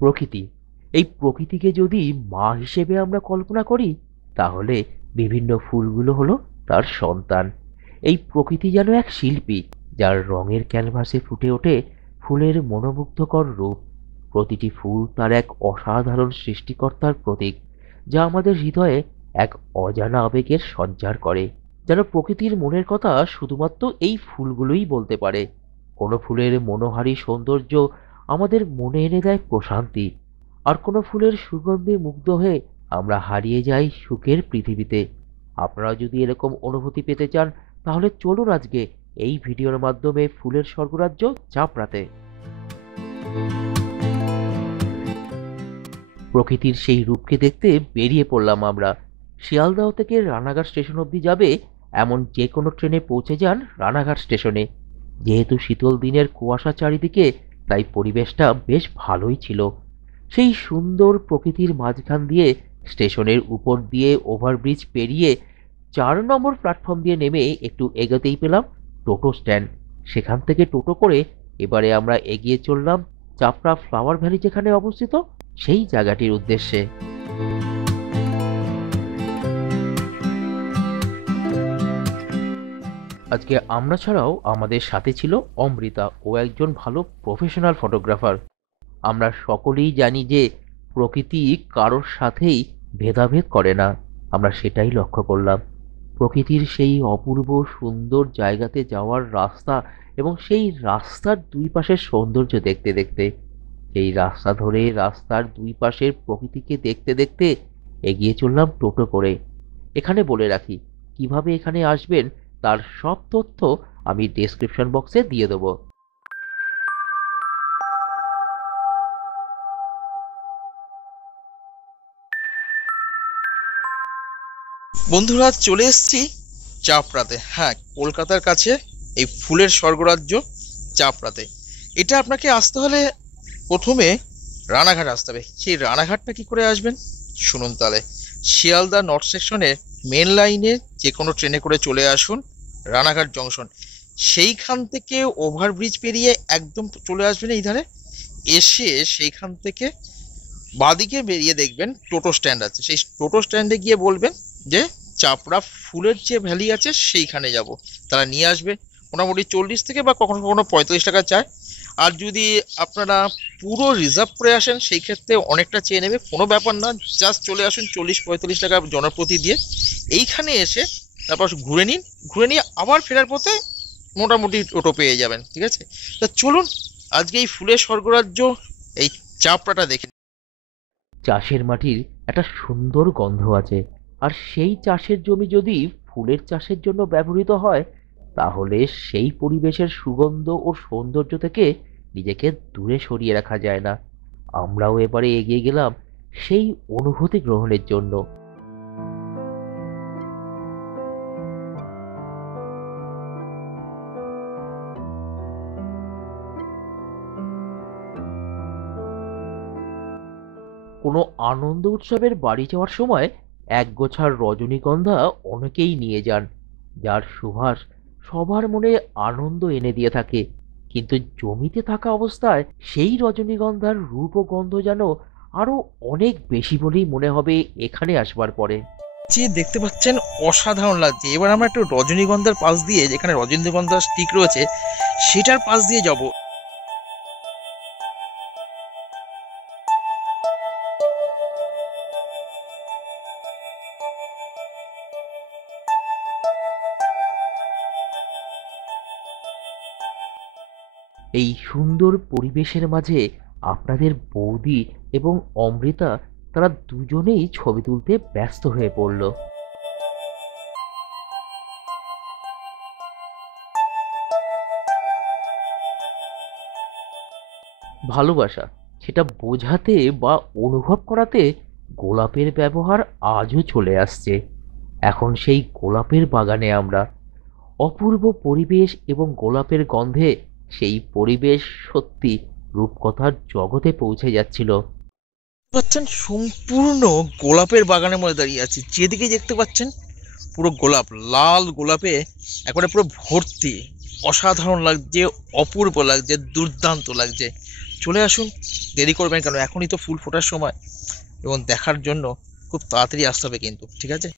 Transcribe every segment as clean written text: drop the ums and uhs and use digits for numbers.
প্রকৃতি, এই প্রকৃতিকে যদি মা হিসেবে আমরা কল্পনা করি, তাহলে বিভিন্ন ফুলগুলো হলো তার সন্তান। এই প্রকৃতি যেন এক শিল্পী, যার রঙের ক্যানভাসে ফুটে ওঠে ফুলের মনোমুগ্ধকর রূপ। প্রতিটি ফুল তার এক অসাধারণ সৃষ্টিকর্তার প্রতীক, যা আমাদের হৃদয়ে এক অজানা আবেগের সঞ্চার করে। যেন প্রকৃতির মনের কথা শুধুমাত্র এই ফুলগুলোই বলতে পারে। কোনো ফুলের মনোহারী সৌন্দর্য আমাদের মনে এনে দেয় প্রশান্তি, আর কোনো ফুলের সুগন্ধে মুগ্ধ হয়ে আমরা হারিয়ে যাই সুখের পৃথিবীতে। আপনারা যদি এরকম অনুভূতি পেতে চান, তাহলে চলুন আজকে এই ভিডিওর মাধ্যমে ফুলের স্বর্গরাজ্য চাপড়াতে। প্রকৃতির সেই রূপকে দেখতে বেরিয়ে পড়লাম আমরা। শিয়ালদহ থেকে রানাঘাট স্টেশন অবধি যাবে এমন যে কোনো ট্রেনে পৌঁছে যান রানাঘাট স্টেশনে। যেহেতু শীতল দিনের কুয়াশা চারিদিকে, তাই পরিবেশটা বেশ ভালোই ছিল। সেই সুন্দর প্রকৃতির মাঝখান দিয়ে স্টেশনের উপর দিয়ে ওভারব্রিজ পেরিয়ে 4 নম্বর প্ল্যাটফর্ম দিয়ে নেমে একটু এগোতেই পেলাম টোটো স্ট্যান্ড। সেখান থেকে টোটো করে এবারে আমরা এগিয়ে চললাম চাপড়া ফ্লাওয়ার ভ্যালি যেখানে অবস্থিত, সেই জায়গাটির উদ্দেশ্যে। আজকে আমরা ছাড়াও আমাদের সাথে ছিল অমৃতা, ও একজন ভালো প্রফেশনাল ফটোগ্রাফার। আমরা সকলেই জানি যে প্রকৃতি কারোর সাথেই ভেদাভেদ করে না। আমরা সেটাই লক্ষ্য করলাম। প্রকৃতির সেই অপূর্ব সুন্দর জায়গাতে যাওয়ার রাস্তা এবং সেই রাস্তার দুই পাশের সৌন্দর্য দেখতে দেখতে, এই রাস্তা ধরে রাস্তার দুই পাশের প্রকৃতিকে দেখতে দেখতে এগিয়ে চললাম টোটো করে। এখানে বলে রাখি, কিভাবে এখানে আসবেন তার সব তথ্য আমি ডেসক্রিপশন বক্সে দিয়ে দেবো। বন্ধুরা, চলে এসেছি চাপড়াতে। হ্যাঁ, কলকাতার কাছে এই ফুলের স্বর্গরাজ্য চাপড়াতে। এটা আপনাকে আসতে হলে প্রথমে রানাঘাট আসতে হবে। সেই রানাঘাটটা কি করে আসবেন শুনুন তাহলে। শিয়ালদা নর্থ সেকশনের মেন লাইনে যে কোনো ট্রেনে করে চলে আসুন রানাঘাট জংশন। সেইখান থেকে ওভারব্রিজ পেরিয়ে একদম চলে আসবেন এই ধারে। এসে সেইখান থেকে বাঁদিকে বেরিয়ে দেখবেন টোটো স্ট্যান্ড আছে। সেই টোটো স্ট্যান্ডে গিয়ে বলবেন যে চাপড়া ফুলের যে ভ্যালি আছে সেইখানে যাব। তারা নিয়ে আসবে। মোটামুটি 40 থেকে বা কখনো কখনো 45 টাকা চায়। আর যদি আপনারা পুরো রিজার্ভ করে আসেন সেই ক্ষেত্রে অনেকটা চেয়ে নেবে, কোনো ব্যাপার না। জাস্ট চলে আসুন 40-45 টাকা জনপ্রতি দিয়ে। এইখানে এসে তারপর ঘুরে নিন, ঘুরে নিয়ে আবার ফেরার পথে মোটামুটি টোটো পেয়ে যাবেন। ঠিক আছে, তা চলুন আজকে এই ফুলের স্বর্গরাজ্য এই চাপড়াটা দেখে। চাষের মাটির একটা সুন্দর গন্ধ আছে, আর সেই চাষের জমি যদি ফুলের চাষের জন্য ব্যবহৃত হয়, তাহলে সেই পরিবেশের সুগন্ধ ও সৌন্দর্য থেকে নিজেকে দূরে সরিয়ে রাখা যায় না। আমরাও এবারে এগিয়ে গেলাম সেই অনুভূতি গ্রহণের জন্য। কোনো আনন্দ উৎসবের বাড়ি যাওয়ার সময় একগোছার রজনীগন্ধা অনেকেই নিয়ে যান, যার সুবাস সবার মনে আনন্দ এনে দিয়ে থাকে। কিন্তু জমিতে থাকা অবস্থায় সেই রজনীগন্ধার রূপ ও গন্ধ যেন আরো অনেক বেশি বলেই মনে হবে এখানে আসবার পরে। যে দেখতে পাচ্ছেন অসাধারণ লাগছে। এবার আমরা একটু রজনীগন্ধার পাশ দিয়ে, যেখানে রজনীগন্ধার স্টিক রয়েছে সেটার পাশ দিয়ে যাব। এই সুন্দর পরিবেশের মাঝে আপনাদের বৌদি এবং অমৃতা, তারা দুজনেই ছবি তুলতে ব্যস্ত হয়ে পড়ল। ভালোবাসা সেটা বোঝাতে বা অনুভব করাতে গোলাপের ব্যবহার আজও চলে আসছে। এখন সেই গোলাপের বাগানে আমরা। অপূর্ব পরিবেশ এবং গোলাপের গন্ধে সেই পরিবেশ সত্যি রূপকথার জগতে পৌঁছে যাচ্ছিল। পাচ্ছেন সম্পূর্ণ গোলাপের বাগানের মধ্যে দাঁড়িয়ে আছি। যেদিকে দেখতে পাচ্ছেন পুরো গোলাপ, লাল গোলাপে একবারে পুরো ভর্তি। অসাধারণ লাগছে, অপূর্ব লাগছে, দুর্দান্ত লাগছে। চলে আসুন, দেরি করবেন কেন, এখনই তো ফুল ফোটার সময়, এবং দেখার জন্য খুব তাড়াতাড়ি আসতে হবে কিন্তু, ঠিক আছে?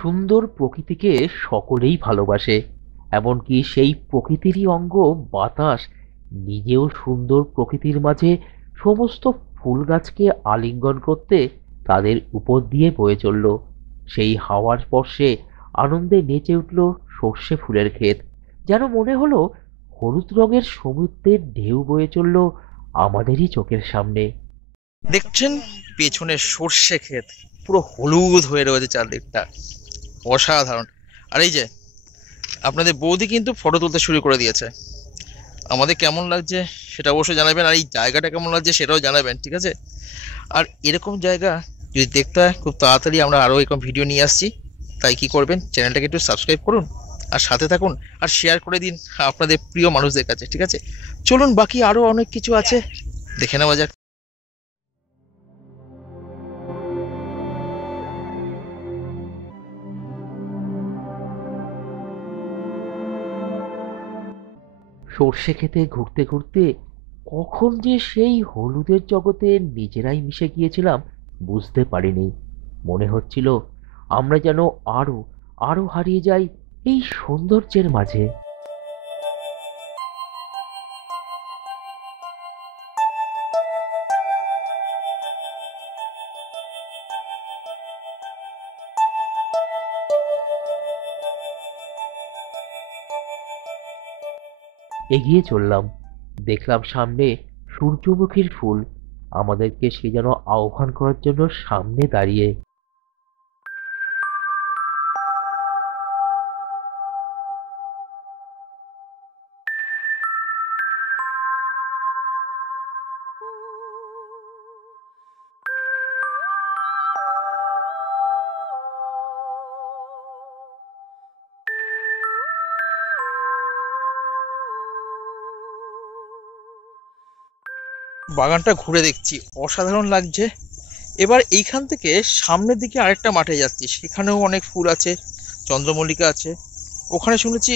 সুন্দর প্রকৃতিকে সকলেই ভালোবাসে, এমনকি সেই প্রকৃতিরই অঙ্গ বাতাস নিজেও সুন্দর প্রকৃতির মাঝে সমস্ত ফুল গাছকে আলিঙ্গন করতে তাদের উপর দিয়ে বয়ে চলল। সেই হাওয়ার স্পর্শে আনন্দে নেচে উঠল সর্ষে ফুলের ক্ষেত, যেন মনে হলো হলুদ রঙের সমুদ্রের ঢেউ বয়ে চলল আমাদেরই চোখের সামনে। দেখছেন পেছনে সর্ষে ক্ষেত, পুরো হলুদ হয়ে রয়েছে চারদিকটা, অসাধারণ। আর এই যে আপনাদের বৌদি কিন্তু ফটো তুলতে শুরু করে দিয়েছে। আমাদের কেমন লাগছে সেটা অবশ্যই জানাবেন, আর এই জায়গাটা কেমন লাগছে সেটাও জানাবেন, ঠিক আছে? আর এরকম জায়গা যদি দেখতে হয়, খুব তাড়াতাড়ি আমরা আরও এরকম ভিডিও নিয়ে আসছি। তাই কি করবেন, চ্যানেলটাকে একটু সাবস্ক্রাইব করুন, আর সাথে থাকুন, আর শেয়ার করে দিন আপনাদের প্রিয় মানুষদের কাছে, ঠিক আছে? চলুন, বাকি আরও অনেক কিছু আছে, দেখে নেওয়া যাক। সর্ষে ক্ষেতে ঘুরতে ঘুরতে কখন যে সেই হলুদের জগতে নিজেরাই মিশে গিয়েছিলাম বুঝতে পারিনি। মনে হচ্ছিল আমরা যেন আরো আরো হারিয়ে যাই এই সৌন্দর্যের মাঝে। এগিয়ে চললাম, দেখলাম সামনে সূর্যমুখীর ফুল আমাদেরকে সে যেন আহ্বান করার জন্য সামনে দাঁড়িয়ে। বাগানটা ঘুরে দেখছি, অসাধারণ লাগছে। এবার এইখান থেকে সামনের দিকে আরেকটা মাঠে যাচ্ছি, সেখানেও অনেক ফুল আছে, চন্দ্রমল্লিকা আছে। ওখানে শুনেছি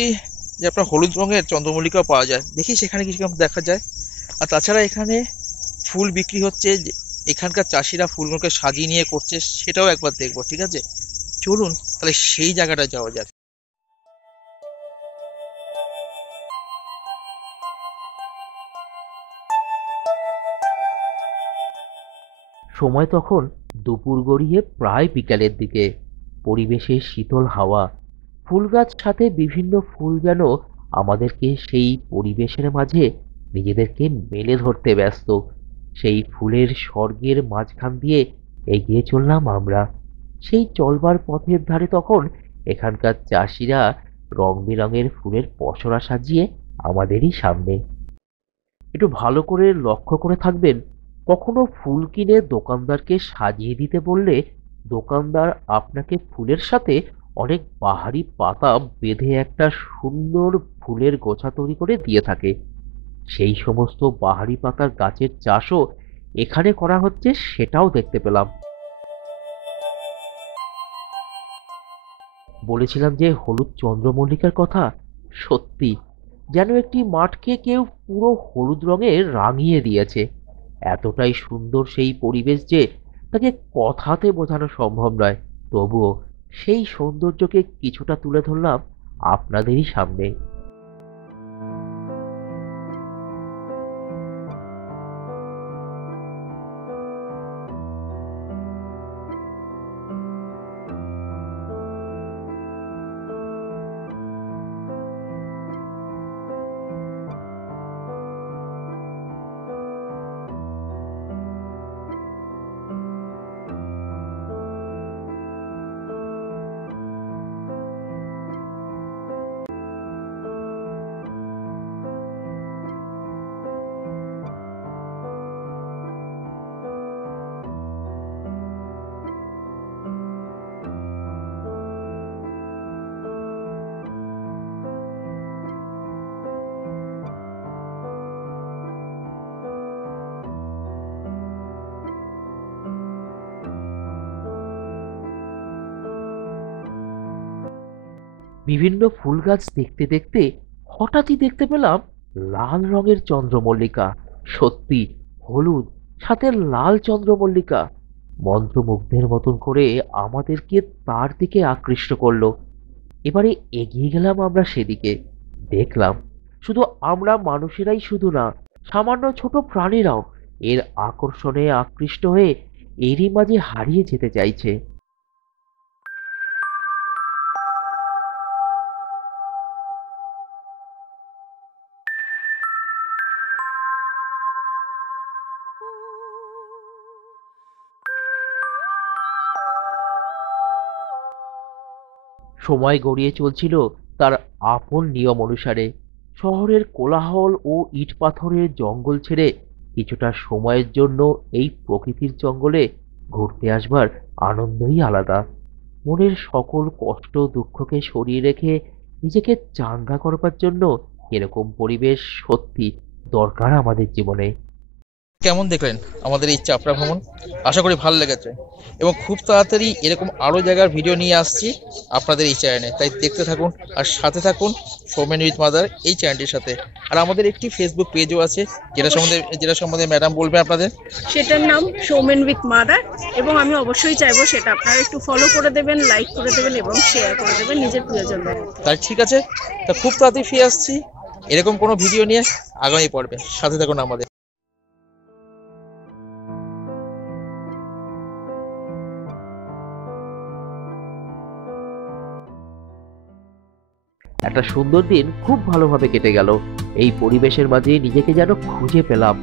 যে আপনার হলুদ রঙের চন্দ্রমল্লিকাও পাওয়া যায়, দেখি সেখানে কিছু দেখা যায়। আর তাছাড়া এখানে ফুল বিক্রি হচ্ছে, এখানকার চাষিরা ফুলগুলোকে সাজিয়ে নিয়ে করছে, সেটাও একবার দেখবো, ঠিক আছে? চলুন তাহলে সেই জায়গাটা যাওয়া যাক। সময় তখন দুপুর গড়িয়ে প্রায় বিকালের দিকে। পরিবেশে শীতল হাওয়া, ফুল গাছ সাথে বিভিন্ন ফুল যেন আমাদেরকে সেই পরিবেশের মাঝে নিজেদেরকে মেলে ধরতে ব্যস্ত। সেই ফুলের স্বর্গের মাঝখান দিয়ে এগিয়ে চললাম আমরা। সেই চলবার পথের ধারে তখন এখানকার চাষিরা রং বেরঙের ফুলের পসরা সাজিয়ে আমাদেরই সামনে। একটু ভালো করে লক্ষ্য করে থাকবেন, কখনো ফুল কিনে দোকানদারকে সাজিয়ে দিতে বললে দোকানদার আপনাকে ফুলের সাথে অনেক বাহারি পাতা বেঁধে একটা সুন্দর ফুলের গোছা তৈরি করে দিয়ে থাকে। সেই সমস্ত বাহারি পাতার গাছের চাষও এখানে করা হচ্ছে সেটাও দেখতে পেলাম। বলেছিলাম যে হলুদ চন্দ্রমল্লিকার কথা, সত্যি যেন একটি মাঠকে কেউ পুরো হলুদ রঙে রাঙিয়ে দিয়েছে। এতটাই সুন্দর সেই পরিবেশ যে তাকে কথাতে বোঝানো সম্ভব নয়। তবুও সেই সৌন্দর্যকে কিছুটা তুলে ধরলাম আপনাদেরই সামনে। বিভিন্ন ফুল গাছ দেখতে দেখতে হঠাৎই দেখতে পেলাম লাল রঙের চন্দ্রমল্লিকা। সত্যি, হলুদ সাথে লাল চন্দ্রমল্লিকা মন্ত্রমুগ্ধের মতন করে আমাদেরকে তার দিকে আকৃষ্ট করলো। এবারে এগিয়ে গেলাম আমরা সেদিকে। দেখলাম শুধু আমরা মানুষেরাই শুধু না, সামান্য ছোট প্রাণীরাও এর আকর্ষণে আকৃষ্ট হয়ে এরই মাঝে হারিয়ে যেতে চাইছে। সময় গড়িয়ে চলছিল তার আপন নিয়ম অনুসারে। শহরের কোলাহল ও ইট পাথরের জঙ্গল ছেড়ে কিছুটা সময়ের জন্য এই প্রকৃতির জঙ্গলে ঘুরতে আসবার আনন্দই আলাদা। মনের সকল কষ্ট দুঃখকে সরিয়ে রেখে নিজেকে চাঙ্গা করবার জন্য এরকম পরিবেশ সত্যি দরকার আমাদের জীবনে। কেমন দেখলেন আমাদের এই চাপড়া ভ্রমণ? আশা করি ভালো লেগেছে, এবং খুব তাড়াতাড়ি এরকম আরো জায়গার ভিডিও নিয়ে আসছি আপনাদের এই চ্যানেলে, তাই দেখতে থাকুন আর সাথে থাকুন সৌমেন উইথ মাদার এই চ্যানেলটির সাথে। আর আমাদের একটি ফেসবুক পেজও আছে, যেটা সম্বন্ধে ম্যাডাম বলবে আপনাদের। সেটার নাম সৌমেন উইথ মাদার, এবং আমি অবশ্যই চাইবো সেটা আপনারা একটু ফলো করে দেবেন, লাইক করে দেবেন এবং শেয়ার করে দেবেন নিজের প্রিয়জনদের মধ্যে। তাই ঠিক আছে, তা খুব তাড়াতাড়ি ফিরে আসছি এরকম কোনো ভিডিও নিয়ে আগামী পর্বে। সাথে থাকুন আমাদের। একটা সুন্দর দিন খুব ভালোভাবে কেটে গেল। এই পরিবেশের মাঝে নিজেকে যেন খুঁজে পেলাম।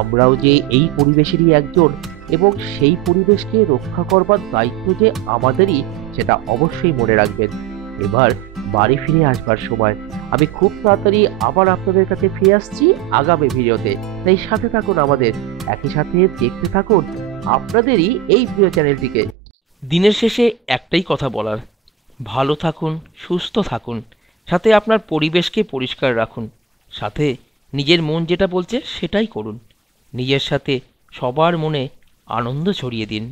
আমরাও যে এই পরিবেশেরই একজন, এবং সেই পরিবেশকে রক্ষা করবার দায়িত্ব যে আমাদেরই, সেটা অবশ্যই মনে রাখবেন। এবার বাড়ি ফিরে আসবার সময় আমি খুব তাড়াতাড়ি আবার আপনাদের কাছে ফিরে আসছি আগামী ভিডিওতে। তাই সাথে থাকুন আমাদের, একই সাথে দেখতে থাকুন আপনাদেরই এই প্রিয় চ্যানেলটিকে। দিনের শেষে একটাই কথা বলার, ভালো থাকুন, সুস্থ থাকুন, সাথে আপনার পরিবেশকে পরিষ্কার রাখুন, সাথে নিজের মন যেটা বলছে সেটাই করুন, নিজের সাথে সবার মনে আনন্দ ছড়িয়ে দিন।